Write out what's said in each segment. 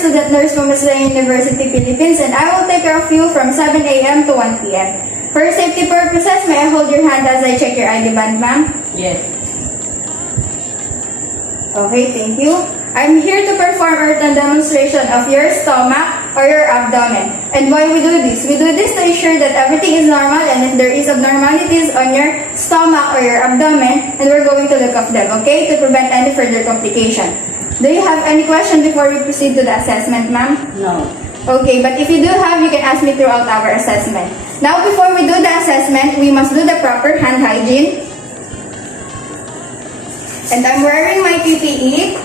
student nurse from Islam University, Philippines, and I will take care of you from 7 a.m. to 1 p.m. For safety purposes, may I hold your hand as I check your ID band, ma'am? Yes. Okay, thank you. I'm here to perform a written demonstration of your stomach or your abdomen. And why we do this? We do this to ensure that everything is normal, and if there is abnormalities on your stomach or your abdomen, and we're going to look up them, okay, to prevent any further complication. Do you have any question before we proceed to the assessment, ma'am? No. Okay, but if you do have, you can ask me throughout our assessment. Now, before we do the assessment, we must do the proper hand hygiene. And I'm wearing my PPE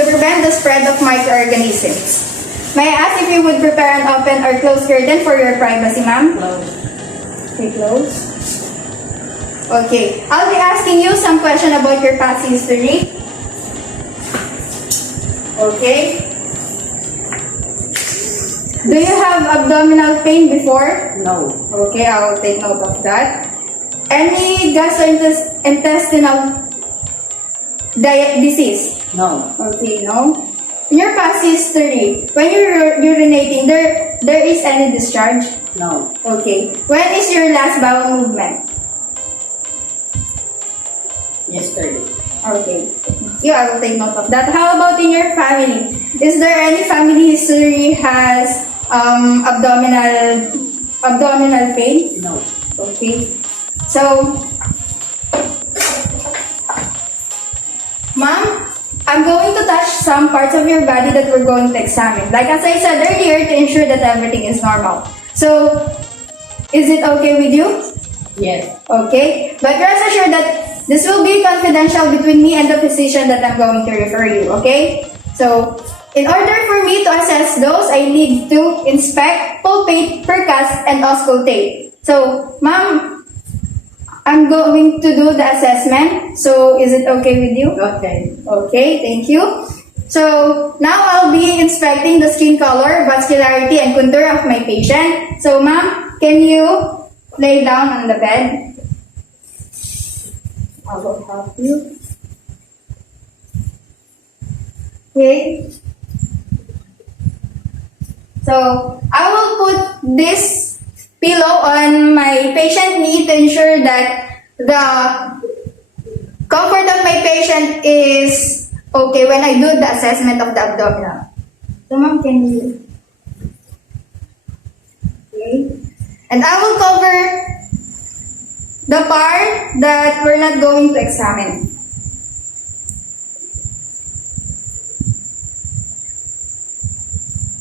to prevent the spread of microorganisms. May I ask if you would prepare an open or closed curtain for your privacy, ma'am? Close. Okay, close. Okay, I'll be asking you some question about your past history. Okay. Do you have abdominal pain before? No. Okay, I will take note of that. Any gastrointestinal disease? No. Okay, no. In your past history, when you're urinating, there is any discharge? No. Okay. When is your last bowel movement? Yesterday. Okay. Yeah, I will take note of that. How about in your family? Is there any family history has abdominal pain? No. Okay. So, ma'am, I'm going to touch some parts of your body that we're going to examine. Like as I said earlier, to ensure that everything is normal. So, is it okay with you? Yes. Okay. But rest assured that this will be confidential between me and the physician that I'm going to refer you. Okay? So, in order for me to assess those, I need to inspect, palpate, percuss, and auscultate. So, ma'am, I'm going to do the assessment. So, is it okay with you? Okay. Okay, thank you. So, now I'll be inspecting the skin color, vascularity, and contour of my patient. So, ma'am, can you lay down on the bed? I will help you. Okay. So, I will put this pillow on my patient knee to ensure that the comfort of my patient is okay when I do the assessment of the abdominal. So, ma'am, can you? Okay. And I will cover the part that we're not going to examine.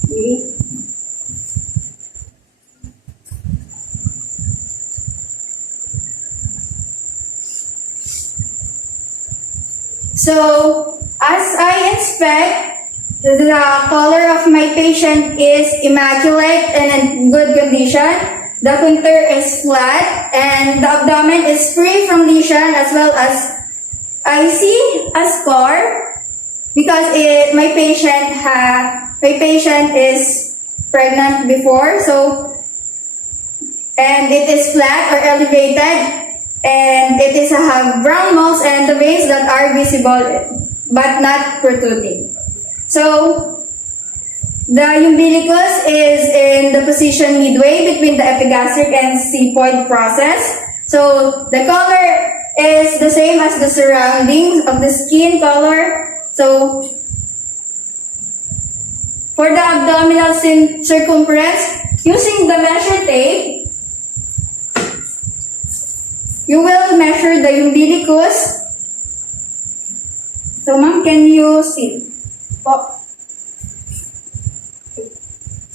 Okay. So, as I inspect, the color of my patient is immaculate and in good condition. The contour is flat and the abdomen is free from lesion, as well as I see a scar because my patient is pregnant before, so and it is flat or elevated. And it is have brown moles and the veins that are visible but not protruding. So, the umbilicus is in the position midway between the epigastric and xiphoid process. So, the color is the same as the surroundings of the skin color. So, for the abdominal circumference, using the measure tape, you will measure the umbilicus. So, ma'am, can you sit? Po.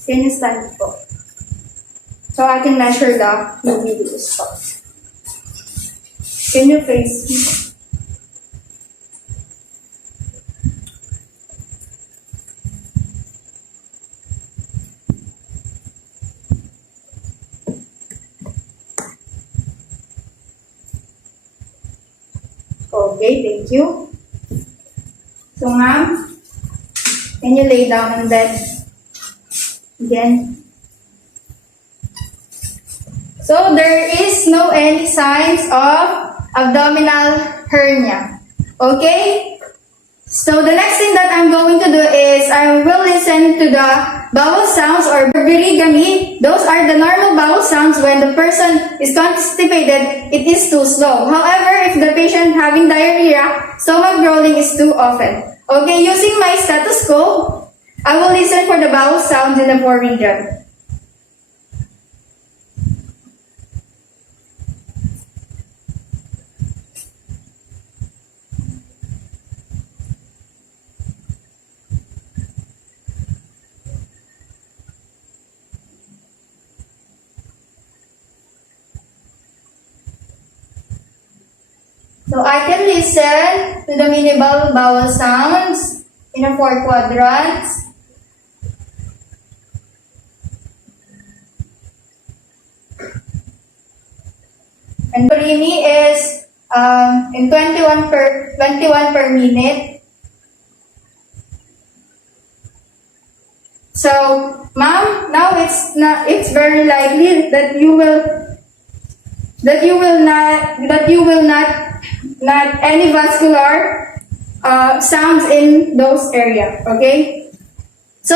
Can you stand po? So, I can measure the umbilicus po. Can you face me? Okay, thank you. So, ma'am, can you lay down on bed again? So, there is no any signs of abdominal hernia. Okay? So, the next thing that I'm going to do is I will listen to the bowel sounds or birigami. Those are the normal bowel sounds when the person is constipated. It is too slow. However, if the patient having diarrhea, stomach growling is too often. Okay, using my stethoscope, I will listen for the bowel sounds in the four region. So I can listen to the minimal bowel sounds in the four quadrants. And Primi is in 21 per minute. So, ma'am, now it's very likely that you will not any vascular sounds in those area. Okay. So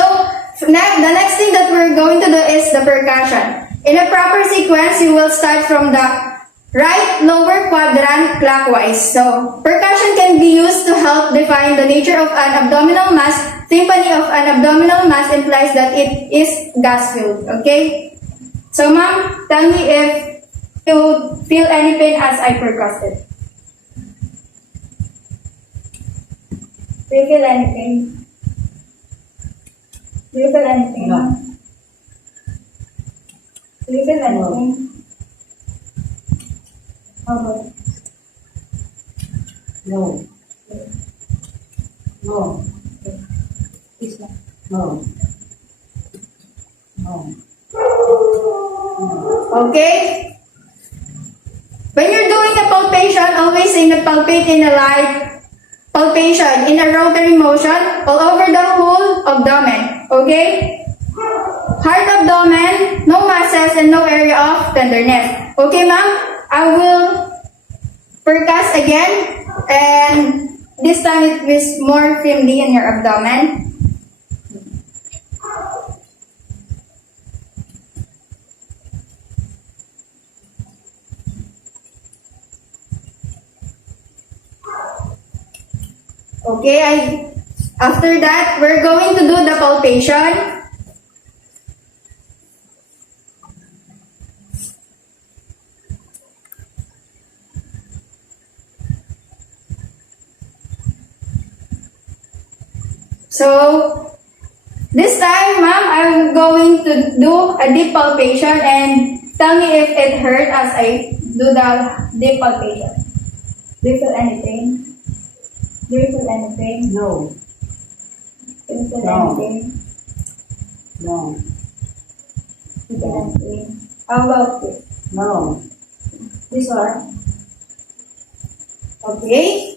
the next thing that we're going to do is the percussion. In a proper sequence, you will start from the right lower quadrant clockwise. So percussion can be used to help define the nature of an abdominal mass. Tympany of an abdominal mass implies that it is gas-filled. Okay. So ma'am, tell me if you feel any pain as I percussed. Do you feel anything? Do you feel anything? No. Do you feel anything? How about? No. No. This one. No. No. Okay? When you're doing a palpation, always say na palpate in a light palpation in a rotary motion all over the whole abdomen. Okay? Hard abdomen, no muscles, and no area of tenderness. Okay, ma'am? I will percuss again, and this time it is more firmly in your abdomen. Okay, after that, we're going to do the palpation. So, this time, ma'am, I'm going to do a deep palpation and tell me if it hurt as I do the deep palpation. Do you feel anything? Do you feel anything? No. Do you feel No. anything? No. Do you feel anything? How about this? No. This one? Okay.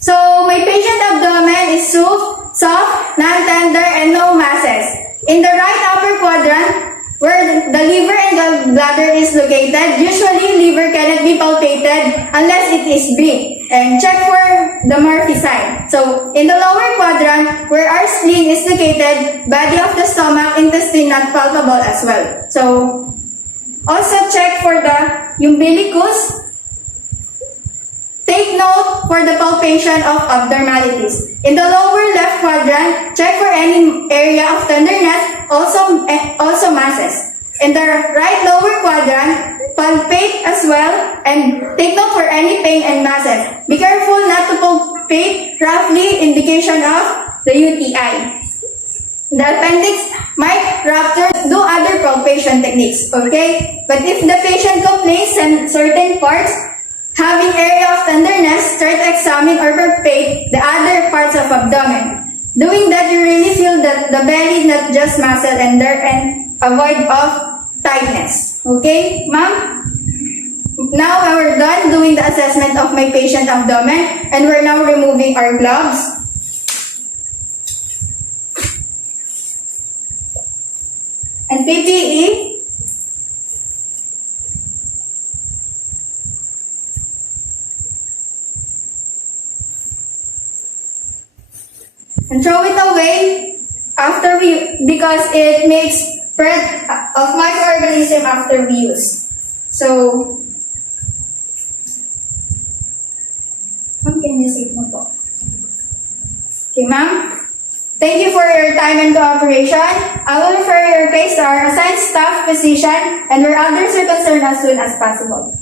So, my patient abdomen is soft, non-tender, and no masses. In the right upper quadrant, where the liver and gallbladder is located, usually liver cannot be palpated unless it is big. And check for the Murphy sign. So, in the lower quadrant, where our spleen is located, body of the stomach, intestine not palpable as well. So, also check for the umbilicus. Take note for the palpation of abnormalities. In the lower left quadrant, check for any area of tenderness, also masses. In the right lower quadrant, palpate as well and take note for any pain and masses. Be careful not to palpate roughly, indication of the UTI. The appendix might rupture. Do other palpation techniques, okay? But if the patient complains in certain parts, having area of tenderness, try to examine or palpate the other parts of abdomen. Doing that, you really feel that the belly, not just muscle and there, and avoid of tightness. Okay, ma'am? Now we're done doing the assessment of my patient abdomen, and we're now removing our gloves. And PPE. And throw it away because it makes spread of microorganism after we use. So, ma'am, can you say na po? Okay, ma'am. Thank you for your time and cooperation. I will refer your case to our assigned staff physician and where others are concerned as soon as possible.